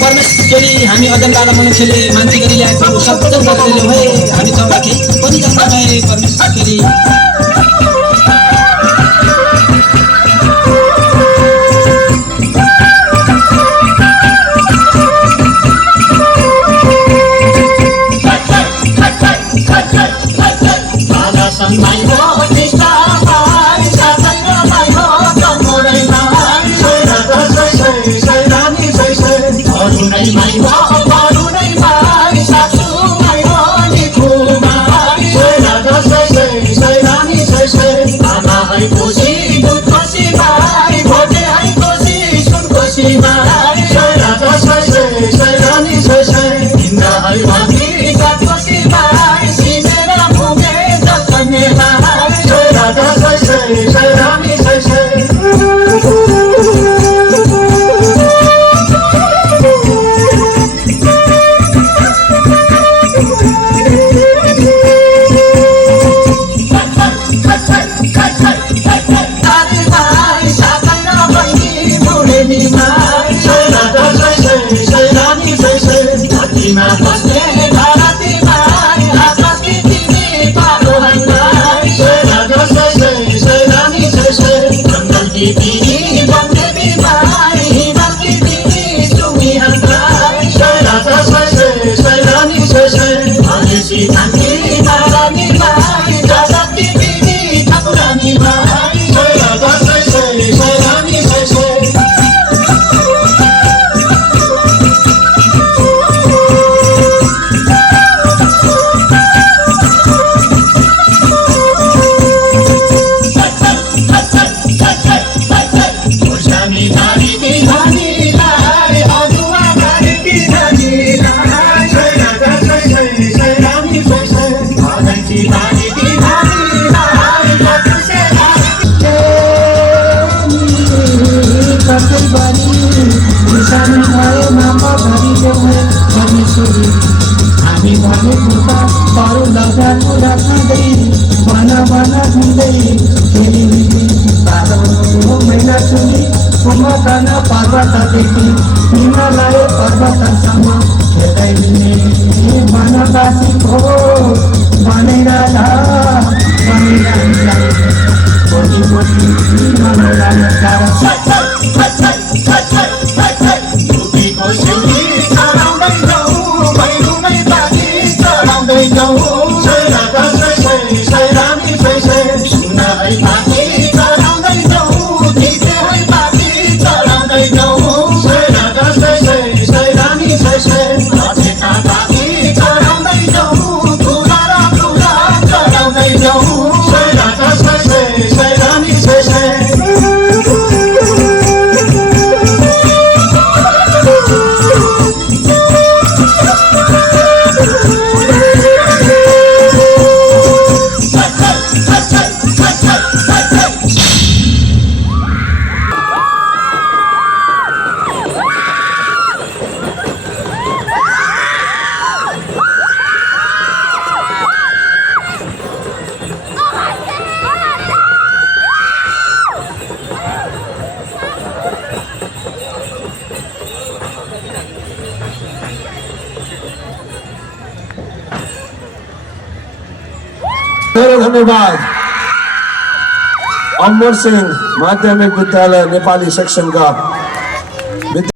परमेश्वरी हामी अजन्तालाई मनुष्यले मान्छे गरी ल्याएको शब्द गरेर भए हामी चौराखे पनि जान्दा भए परमेश्वरी हामी भने पुर्खा पारो लगाएको राख्दै बना बना झुन्दै खेली बाह्रौँ महिना सुनि कुमतन पर्वतदेखि हिमालय पर्वतसम्म खेल्दै हिँड्ने वनवासीको भनेर कोटी कोटी मनोरञ्जनका धन्यवाद। अमर सिंह माध्यमिक विद्यालय नेपाली सेक्शन का